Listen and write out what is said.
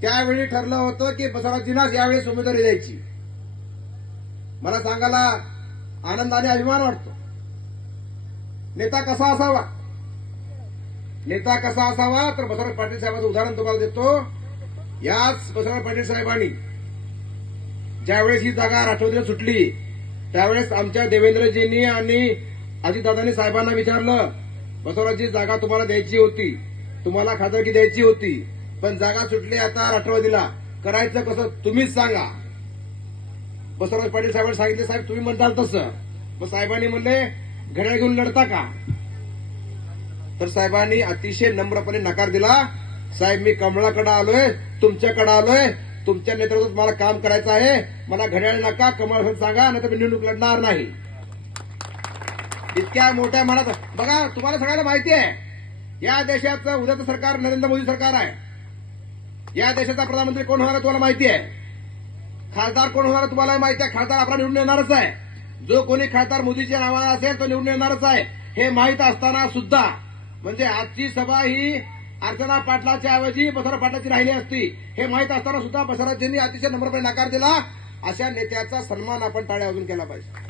त्यावेळी ठरलं होतं की बसवराजींनाच यावेळेस उमेदवारी द्यायची. मला सांगायला आनंद आणि अभिमान वाटतो. नेता कसा असावा? नेता कसा असावा? तर बसवराज पाटील साहेबांचं उदाहरण तुम्हाला देतो. याच बसवराज पाटील साहेबांनी ज्यावेळेस ही जागा राष्ट्रवादीला सुटली त्यावेळेस आमच्या देवेंद्रजींनी आणि अजितदादांनी साहेबांना विचारलं बसवराजची जागा तुम्हाला द्यायची होती. तुम्हाला खासदारकी द्यायची होती. पण जागा सुटली आता राष्ट्रवादीला. करायचं कसं तुम्हीच सांगा. बसवराज पाटील साहेबांनी सांगितले साहेब तुम्ही म्हणताल तसं. मग साहेबांनी म्हणले घड्याळ घेऊन लढता का? तर साहेबांनी अतिशय नम्रपणे नकार दिला. साहेब मी कमळाकडे आलोय तुमच्याकडे आलोय तुमच्या नेतृत्वात मला काम करायचं आहे. मला घड्याळ नका कमळ सांगा नाही तर मी निवडणूक लढणार नाही. इतक्या मोठ्या मनात बघा तुम्हाला सगळ्यांना माहिती आहे. या देशाचं उद्याचं सरकार नरेंद्र मोदी सरकार आहे. या देशाचा प्रधानमंत्री कोण होणार आहे तुम्हाला माहिती आहे. खासदार कोण होणार तुम्हाला माहिती आहे. खासदार आपला निवडून येणारच आहे. जो कोणी खासदार मोदीच्या नावाला असेल तो निवडून येणारच आहे. हे माहीत असताना सुद्धा म्हणजे आजची सभा ही अर्चना पाटलाच्या ऐवजी बसवराज पाटलाची राहिली असती. हे माहीत असताना सुद्धा बसवराजजींनी अतिशय नम्रपणे नकार दिला अशा नेत्याचा सन्मान आपण टाळ्या अजून केला पाहिजे.